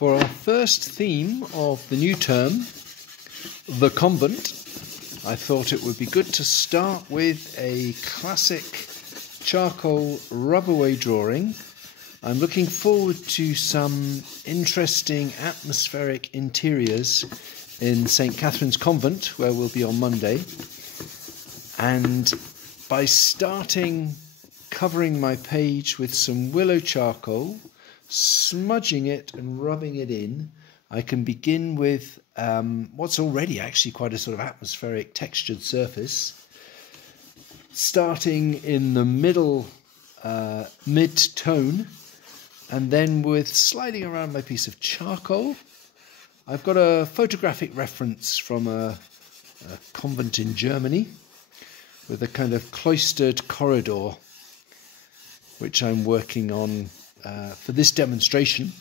For our first theme of the new term, the Convent, I thought it would be good to start with a classic charcoal rub-away drawing. I'm looking forward to some interesting atmospheric interiors in St. Catherine's Convent, where we'll be on Monday. And by starting covering my page with some willow charcoal, smudging it and rubbing it in, I can begin with what's already actually quite a sort of atmospheric textured surface, starting in the middle mid-tone, and then with sliding around my piece of charcoal. I've got a photographic reference from a convent in Germany with a kind of cloistered corridor, which I'm working on for this demonstration.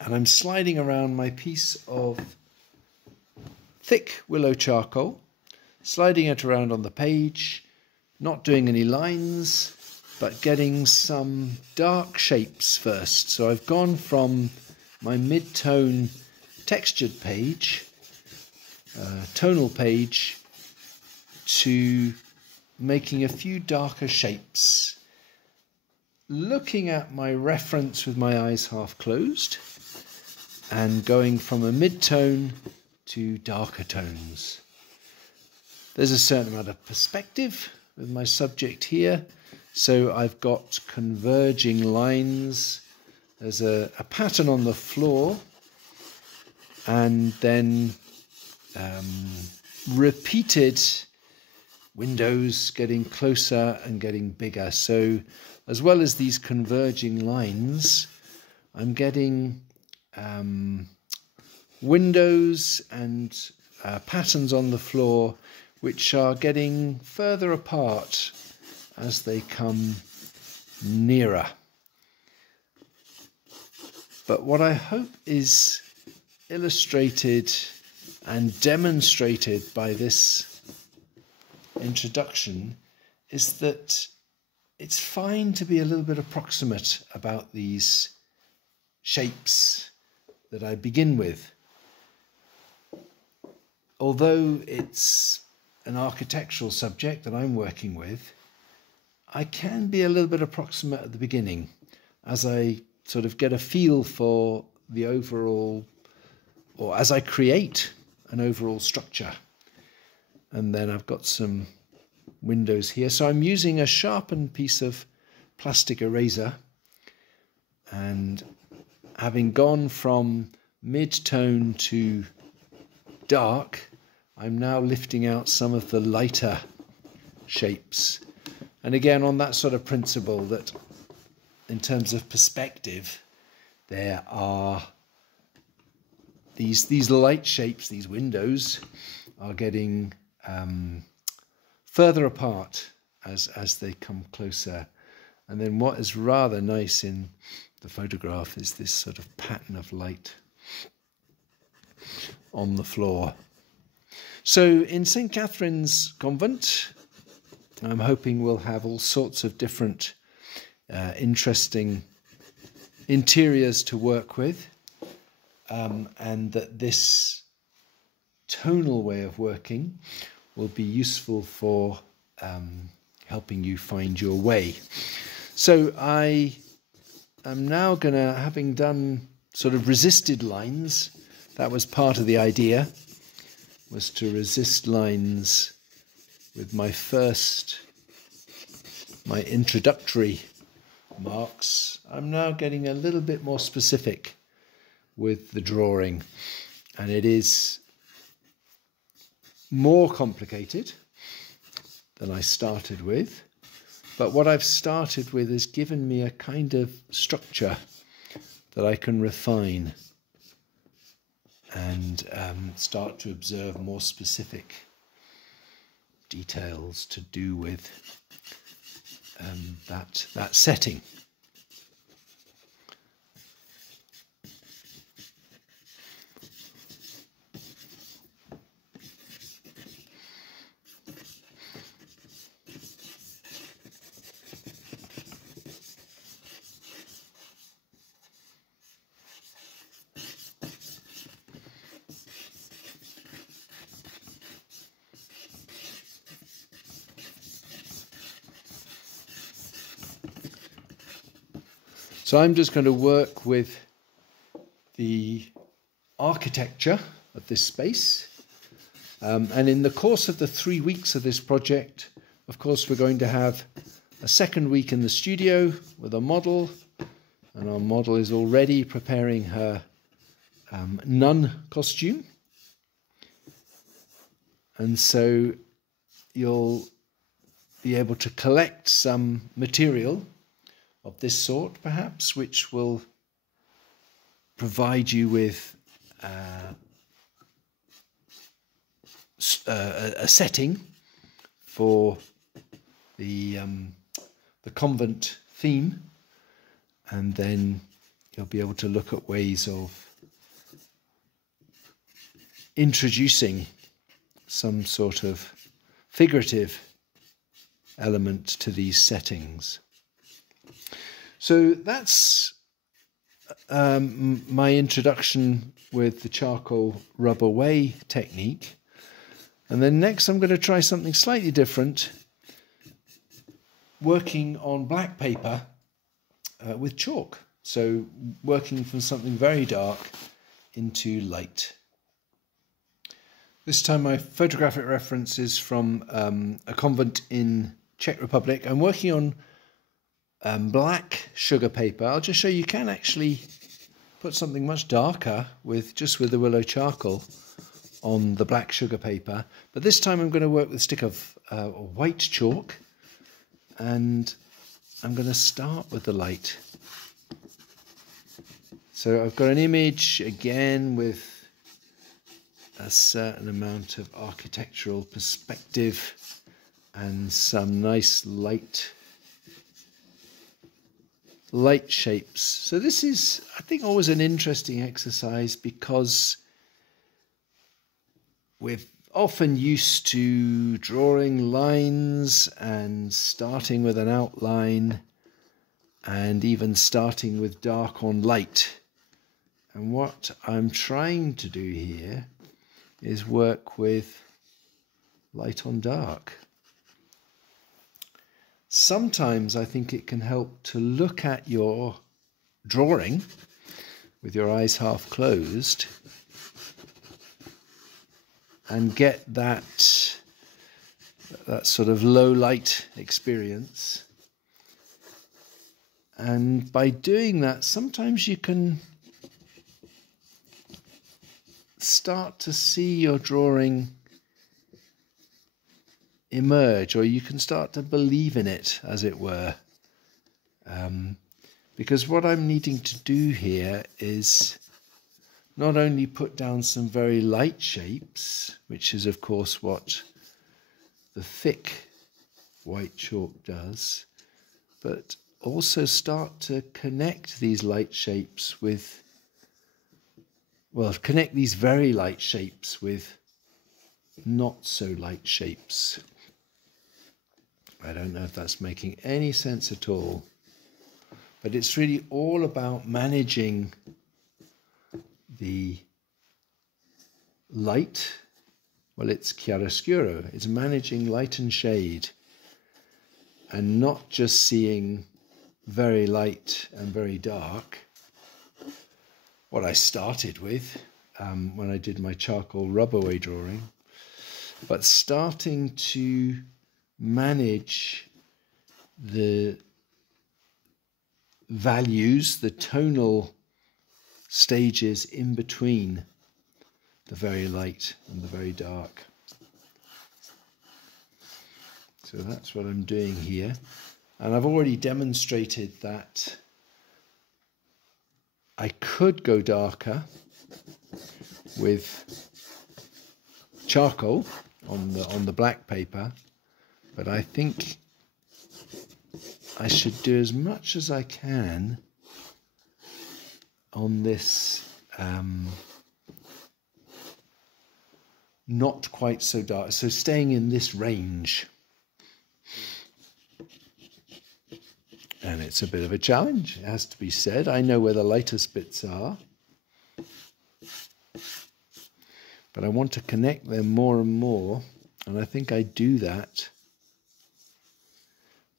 And I'm sliding around my piece of thick willow charcoal, sliding it around on the page, not doing any lines, but getting some dark shapes first. So I've gone from my mid-tone textured page, tonal page, to making a few darker shapes, looking at my reference with my eyes half closed, and going from a mid-tone to darker tones. There's a certain amount of perspective with my subject here, so I've got converging lines. There's a pattern on the floor, and then repeated windows getting closer and getting bigger. So as well as these converging lines, I'm getting windows and patterns on the floor which are getting further apart as they come nearer. But what I hope is illustrated and demonstrated by this introduction is that it's fine to be a little bit approximate about these shapes that I begin with. Although it's an architectural subject that I'm working with, I can be a little bit approximate at the beginning as I sort of get a feel for the overall, or as I create an overall structure. And then I've got some windows here. So I'm using a sharpened piece of plastic eraser, and having gone from mid-tone to dark, I'm now lifting out some of the lighter shapes. And again, on that sort of principle that in terms of perspective, there are these light shapes, these windows are getting further apart as they come closer. And then what is rather nice in the photograph is this sort of pattern of light on the floor. So in St. Catherine's Convent, I'm hoping we'll have all sorts of different interesting interiors to work with, and that this tonal way of working will be useful for helping you find your way. So I am now going to, having done sort of resisted lines, that was part of the idea, was to resist lines with my introductory marks. I'm now getting a little bit more specific with the drawing, and it is more complicated than I started with, but what I've started with has given me a kind of structure that I can refine and start to observe more specific details to do with that setting. So I'm just going to work with the architecture of this space. And in the course of the 3 weeks of this project, of course, we're going to have a second week in the studio with a model. And our model is already preparing her nun costume. And so you'll be able to collect some material of this sort, perhaps, which will provide you with a setting for the convent theme, and then you'll be able to look at ways of introducing some sort of figurative element to these settings. So that's my introduction with the charcoal rub away technique. And then next I'm going to try something slightly different, working on black paper with chalk. So working from something very dark into light. This time my photographic reference is from a convent in Czech Republic. I'm working on black sugar paper. I'll just show you can actually put something much darker with the willow charcoal on the black sugar paper. But this time I'm going to work with a stick of white chalk, and I'm going to start with the light. So I've got an image again with a certain amount of architectural perspective and some nice light shapes. So this is, I think, always an interesting exercise, because we're often used to drawing lines and starting with an outline and even starting with dark on light. And what I'm trying to do here is work with light on dark. Sometimes I think it can help to look at your drawing with your eyes half closed and get that sort of low light experience. And by doing that, sometimes you can start to see your drawing emerge, or you can start to believe in it, as it were. Because what I'm needing to do here is not only put down some very light shapes, which is of course what the thick white chalk does, but also start to connect these light shapes with, well, connect these very light shapes with not so light shapes. I don't know if that's making any sense at all, but it's really all about managing the light. Well, it's chiaroscuro. It's managing light and shade, and not just seeing very light and very dark. What I started with when I did my charcoal rub away drawing, but starting to manage the values, the tonal stages in between the very light and the very dark. So that's what I'm doing here. And I've already demonstrated that I could go darker with charcoal on the black paper, but I think I should do as much as I can on this not quite so dark, so staying in this range. And it's a bit of a challenge, it has to be said. I know where the lightest bits are, but I want to connect them more and more, and I think I do that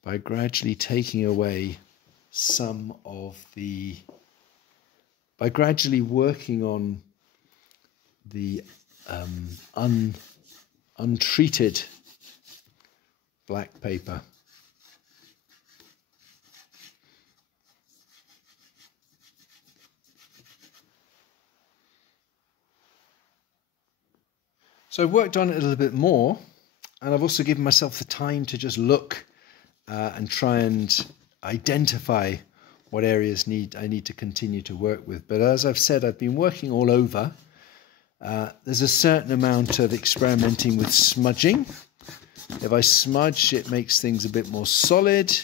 by gradually taking away some of the, by gradually working on the untreated black paper. So I've worked on it a little bit more, and I've also given myself the time to just look and try and identify what areas I need to continue to work with. But as I've said, I've been working all over. There's a certain amount of experimenting with smudging. If I smudge, it makes things a bit more solid.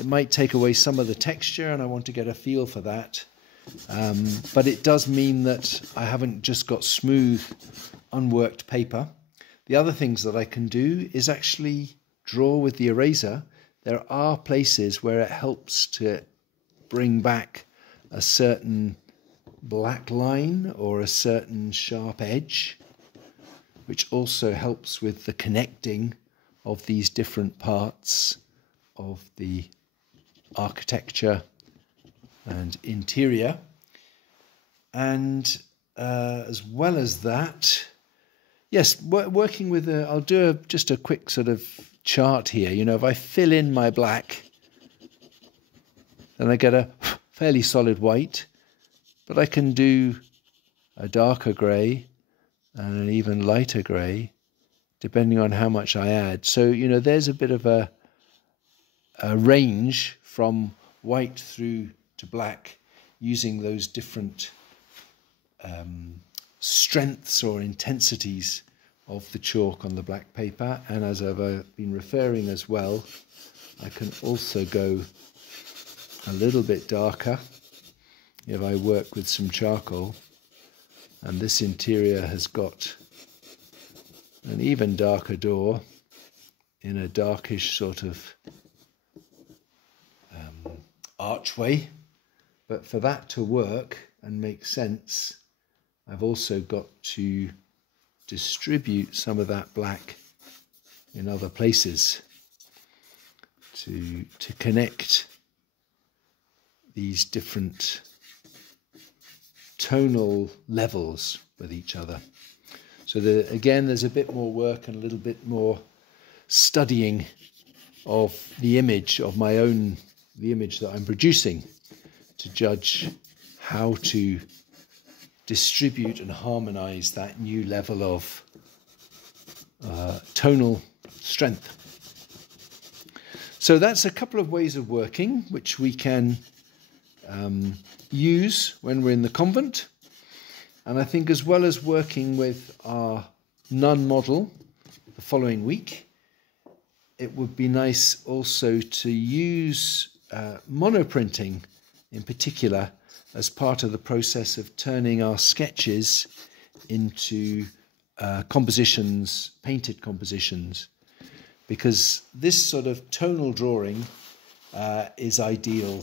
It might take away some of the texture, and I want to get a feel for that. But it does mean that I haven't just got smooth, unworked paper. The other things that I can do is actually draw with the eraser. There are places where it helps to bring back a certain black line or a certain sharp edge, which also helps with the connecting of these different parts of the architecture and interior. And as well as that, yes, working with I'll do just a quick sort of chart here. You know, if I fill in my black, then I get a fairly solid white, but I can do a darker grey and an even lighter grey, depending on how much I add. So, you know, there's a bit of a range from white through to black, using those different strengths or intensities of the chalk on the black paper. And as I've been referring as well, I can also go a little bit darker if I work with some charcoal. And this interior has got an even darker door in a darkish sort of archway. But for that to work and make sense, I've also got to distribute some of that black in other places to connect these different tonal levels with each other. So again, there's a bit more work and a little bit more studying of the image of my own, the image that I'm producing, to judge how to distribute and harmonize that new level of tonal strength. So that's a couple of ways of working which we can use when we're in the convent. And I think as well as working with our nun model the following week, it would be nice also to use monoprinting in particular as part of the process of turning our sketches into compositions, painted compositions, because this sort of tonal drawing is ideal